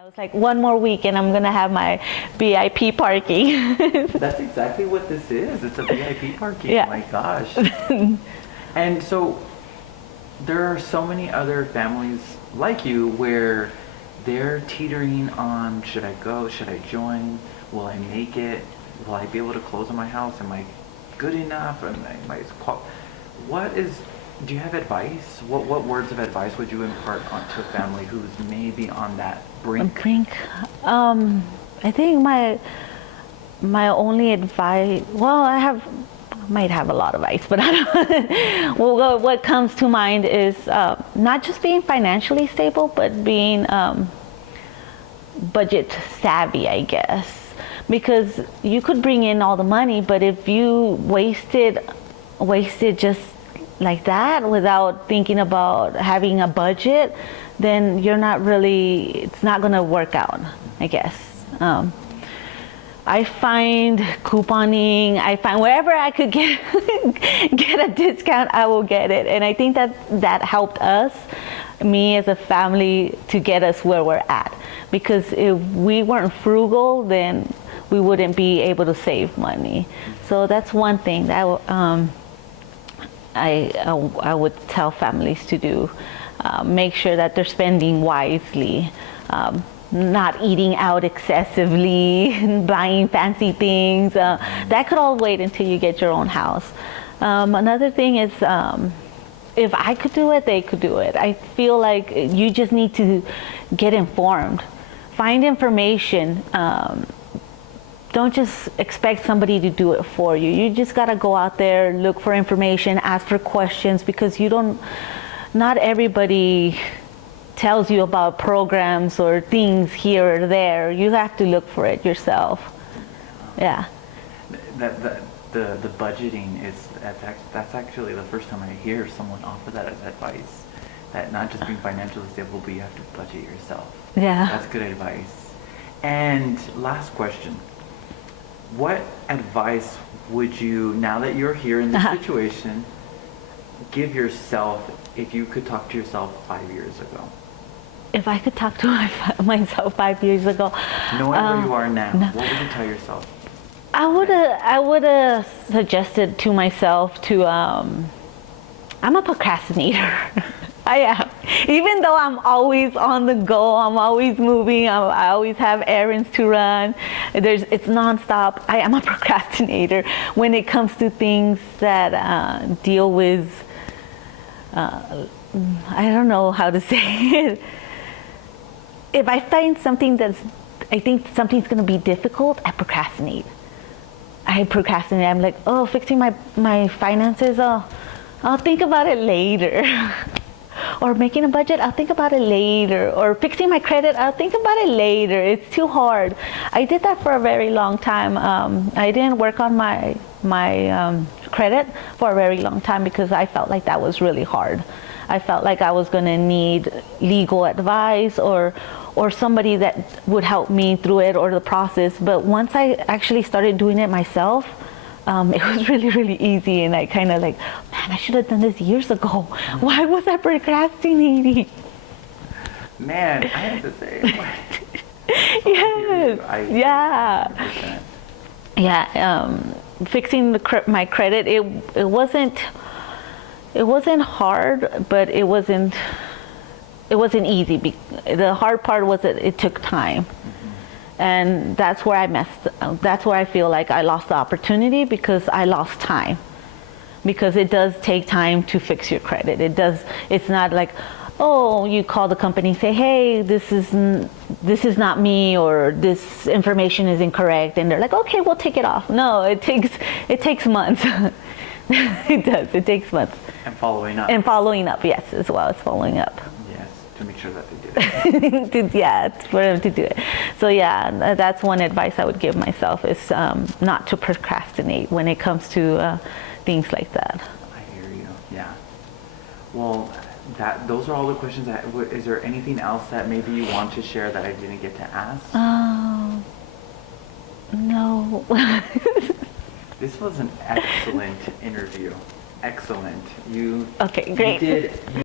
I was like, one more week and I'm gonna have my VIP parking. That's exactly what this is. It's a VIP parking. Yeah. Oh my gosh. And so there are so many other families like you where they're teetering on, should I go? Should I join? Will I make it? Will I be able to close on my house? Am I good enough? Do you have advice? What words of advice would you impart onto a family who's maybe on that brink? I think my only advice, well, might have a lot of advice, but I don't, well, what comes to mind is not just being financially stable, but being budget savvy, I guess. Because you could bring in all the money, but if you wasted just like that without thinking about having a budget, then it's not going to work out, I guess. I find couponing, wherever I could get a discount, I will get it. And I think that helped me as a family, to get us where we're at. Because if we weren't frugal, then we wouldn't be able to save money. So that's one thing that I would tell families to do. Make sure that they're spending wisely, not eating out excessively, buying fancy things. That could all wait until you get your own house. Another thing is, if I could do it, they could do it. I feel like you just need to get informed, find information. Don't just expect somebody to do it for you. You just gotta go out there, look for information, ask for questions, because not everybody tells you about programs or things here or there. You have to look for it yourself. Yeah. The budgeting that's actually the first time I hear someone offer that as advice. That not just being financially stable, but you have to budget yourself. Yeah. That's good advice. And last question. What advice would you, now that you're here in this situation, give yourself if you could talk to yourself 5 years ago? If I could talk to myself 5 years ago. Knowing where you are now, what would you tell yourself? I would have suggested to myself to, I'm a procrastinator. I am. Even though I'm always on the go, I'm always moving, I always have errands to run, it's nonstop. I am a procrastinator when it comes to things that deal with, I don't know how to say it. If I find something I think something's going to be difficult, I procrastinate. I'm like, oh, fixing my finances, I'll think about it later. Or making a budget, I'll think about it later. Or fixing my credit, I'll think about it later. It's too hard. I did that for a very long time. I didn't work on my credit for a very long time because I felt like that was really hard. I felt like I was going to need legal advice or somebody that would help me through it or the process. But once I actually started doing it myself, it was really, really easy, and I kind of like, man, I should have done this years ago. Why was I procrastinating? Man, I have to say, yes, yeah. Fixing my credit, it wasn't hard, but it wasn't easy. The hard part was that it took time. And that's where that's where I feel like I lost the opportunity, because I lost time. Because it does take time to fix your credit. It's not like, oh, you call the company and say, hey, this is not me, or this information is incorrect, and they're like, okay, we'll take it off. No, it takes months. It does. It takes months. And following up. And following up, yes, as well as following up. Yes, to make sure that they did it. Yeah, for them to do it. So yeah, that's one advice I would give myself, is not to procrastinate when it comes to things like that. I hear you. Yeah. Well, those are all the questions. Is there anything else that maybe you want to share that I didn't get to ask? No. This was an excellent interview. Excellent. Okay, great. You did.